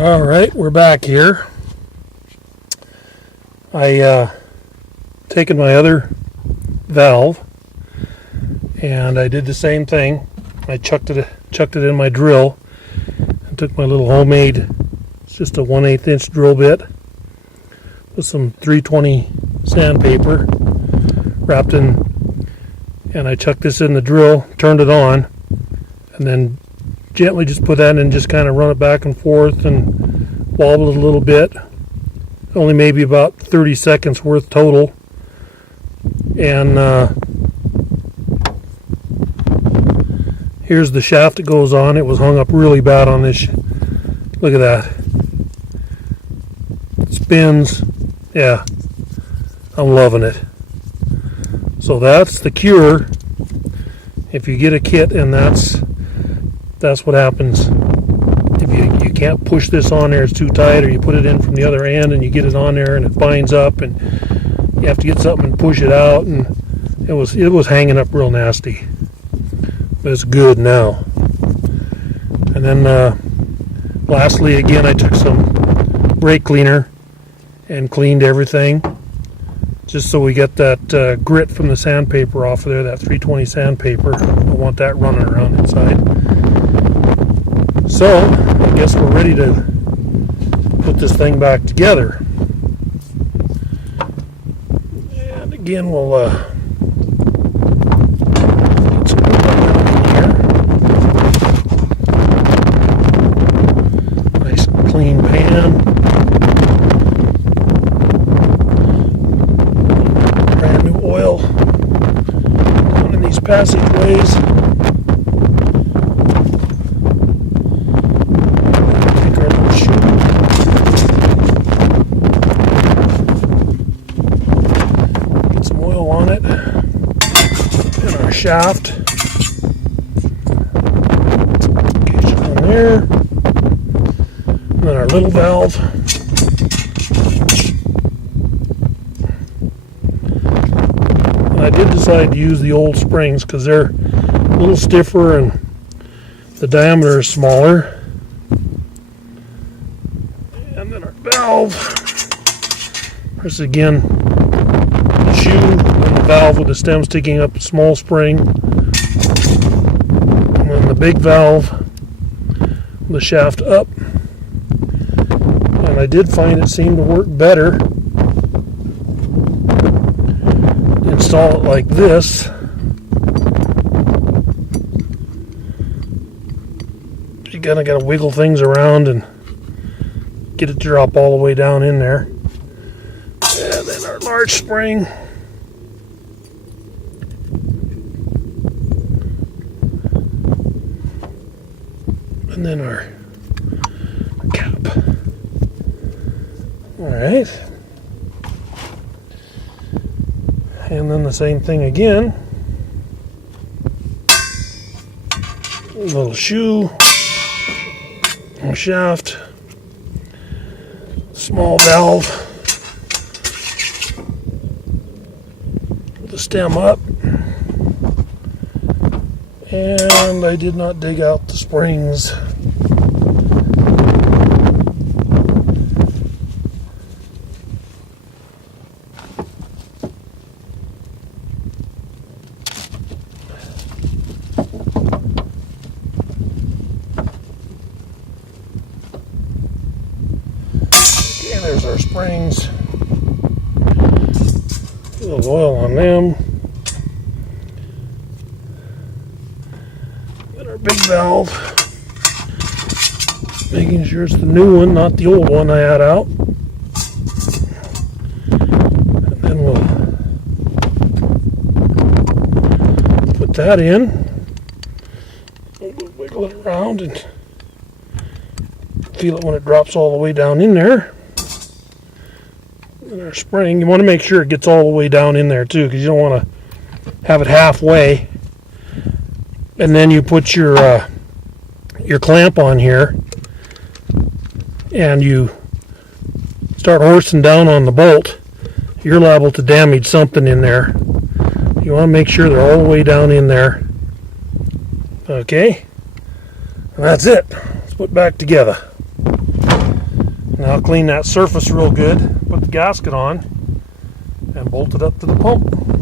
All right, we're back here. I taken my other valve and I did the same thing. I chucked it in my drill and took my little homemade, it's just a 1/8 inch drill bit with some 320 sandpaper wrapped in, and I chucked this in the drill, turned it on, and then gently just put that in and just kind of run it back and forth and wobble it a little bit. Only maybe about 30 seconds worth total. And here's the shaft that goes on. It was hung up really bad on this. Look at that. It spins. Yeah, I'm loving it. So that's the cure. If you get a kit, and that's what happens. If you can't push this on there, it's too tight, or you put it in from the other end and you get it on there and it binds up, and you have to get something and push it out, and it was hanging up real nasty. But it's good now. And then lastly, again, I took some brake cleaner and cleaned everything, just so we get that grit from the sandpaper off of there, that 320 sandpaper. I don't want that running around inside. So, I guess we're ready to put this thing back together. And again, we'll get some wood in here. Nice clean pan. Brand new oil down in these passageways. Shaft on there, and then our little valve, and I did decide to use the old springs because they're a little stiffer and the diameter is smaller. And then our valve, there's again the shoe and the valve with the stem sticking up, a small spring, and then the big valve with the shaft up. And I did find it seemed to work better to install it like this. You kind of got to wiggle things around and get it to drop all the way down in there. And then our large spring. And then our cap. Alright. And then the same thing again. A little shoe. A shaft. Small valve. With the stem up. And I did not dig out the springs. Okay, there's our springs. A little oil on them. Our big valve, making sure it's the new one, not the old one I had out. And then we'll put that in. We'll wiggle it around and feel it when it drops all the way down in there. And our spring, you want to make sure it gets all the way down in there too, because you don't want to have it halfway. And then you put your clamp on here, and you start horsing down on the bolt. You're liable to damage something in there. You want to make sure they're all the way down in there. Okay, and that's it. Let's put it back together. Now clean that surface real good, put the gasket on, and bolt it up to the pump.